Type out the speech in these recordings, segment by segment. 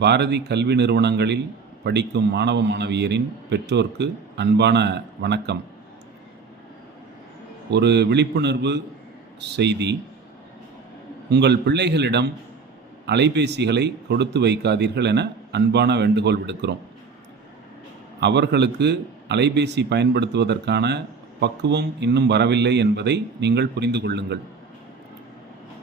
பாரதி கல்வி நிறுவனங்களில் படிக்கும் மாணவ மாணவியரின் பெற்றோர்க்கு அன்பான வணக்கம். ஒரு விழிப்புணர்வு செய்தி. உங்கள் பிள்ளைகளிடம் அலைபேசிகளை கொடுத்து வைக்காதீர்கள் என அன்பான வேண்டுகோள் விடுக்கிறோம். அவர்களுக்கு அலைபேசி பயன்படுத்துவதற்கான பக்குவம் இன்னும் வரவில்லை என்பதை நீங்கள் புரிந்து கொள்ளுங்கள்.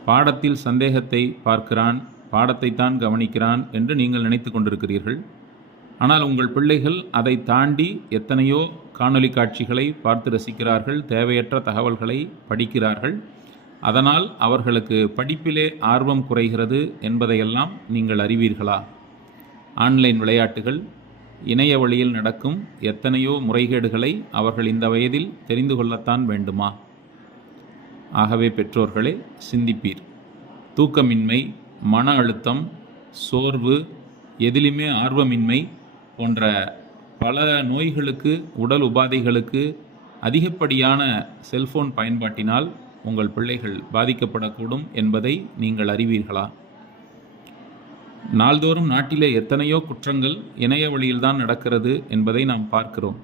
பாடத்தில் சந்தேகத்தை பார்க்கிறான், பாடத்தைத்தான் கவனிக்கிறான் என்று நீங்கள் நினைத்து கொண்டிருக்கிறீர்கள். ஆனால் உங்கள் பிள்ளைகள் அதை தாண்டி எத்தனையோ காணொளி காட்சிகளை பார்த்து ரசிக்கிறார்கள், தேவையற்ற தகவல்களை படிக்கிறார்கள். அதனால் அவர்களுக்கு படிப்பிலே ஆர்வம் குறைகிறது என்பதையெல்லாம் நீங்கள் அறிவீர்களா? ஆன்லைன் விளையாட்டுகள், இணைய வழியில் நடக்கும் எத்தனையோ முறைகேடுகளை அவர்கள் இந்த வயதில் தெரிந்து கொள்ளத்தான் வேண்டுமா? ஆகவே பெற்றோர்களே, சிந்திப்பீர். தூக்கமின்மை, மன அழுத்தம், சோர்வு, எதிலுமே ஆர்வமின்மை போன்ற பல நோய்களுக்கு, உடல் உபாதைகளுக்கு அதிகப்படியான செல்போன் பயன்பாட்டினால் உங்கள் பிள்ளைகள் பாதிக்கப்படக்கூடும் என்பதை நீங்கள் அறிவீர்களா? நாள்தோறும் நாட்டிலே எத்தனையோ குற்றங்கள் இணைய வழியில்தான் நடக்கிறது என்பதை நாம் பார்க்கிறோம்.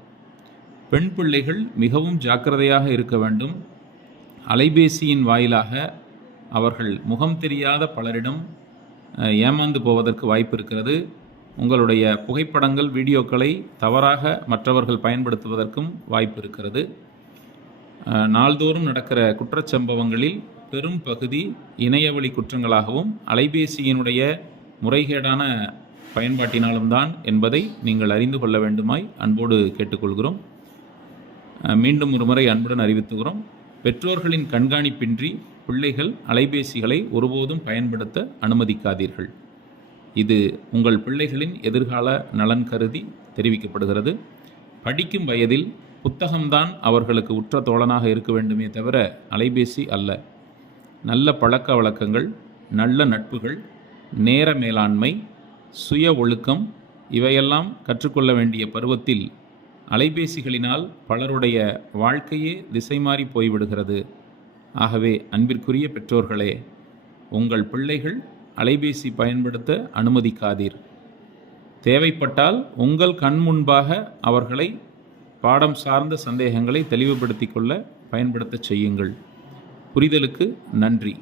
பெண் பிள்ளைகள் மிகவும் ஜாக்கிரதையாக இருக்க வேண்டும். அலைபேசியின் வாயிலாக அவர்கள் முகம் தெரியாத பலரிடம் ஏமாந்து போவதற்கு வாய்ப்பு இருக்கிறது. உங்களுடைய புகைப்படங்கள், வீடியோக்களை தவறாக மற்றவர்கள் பயன்படுத்துவதற்கும் வாய்ப்பு இருக்கிறது. நாள்தோறும் நடக்கிற குற்றச்சம்பவங்களில் பெரும் பகுதி இணையவழி குற்றங்களாகவும் அலைபேசியினுடைய முறைகேடான பயன்பாட்டினாலும் தான் என்பதை நீங்கள் அறிந்து கொள்ள வேண்டுமாய் அன்போடு கேட்டுக்கொள்கிறோம். மீண்டும் ஒரு முறை அன்புடன் அறிவித்துகிறோம். பெற்றோர்களின் கண்காணிப்பின்றி பிள்ளைகள் அலைபேசிகளை ஒருபோதும் பயன்படுத்த அனுமதிக்காதீர்கள். இது உங்கள் பிள்ளைகளின் எதிர்கால நலன் கருதி தெரிவிக்கப்படுகிறது. படிக்கும் வயதில் புத்தகம்தான் அவர்களுக்கு உற்ற தோழனாக இருக்க வேண்டுமே தவிர அலைபேசி அல்ல. நல்ல பழக்க வழக்கங்கள், நல்ல நட்புகள், நேர மேலாண்மை, சுய ஒழுக்கம் இவையெல்லாம் கற்றுக்கொள்ள வேண்டிய பருவத்தில் அலைபேசிகளினால் பலருடைய வாழ்க்கையே திசை மாறி போய்விடுகிறது. ஆகவே அன்பிற்குரிய பெற்றோர்களே, உங்கள் பிள்ளைகள் அலைபேசி பயன்படுத்த அனுமதிக்காதீர். தேவைப்பட்டால் உங்கள் கண் முன்பாக அவர்களை பாடம் சார்ந்த சந்தேகங்களை தெளிவுபடுத்திக் கொள்ள பயன்படுத்த செய்யுங்கள். புரிதலுக்கு நன்றி.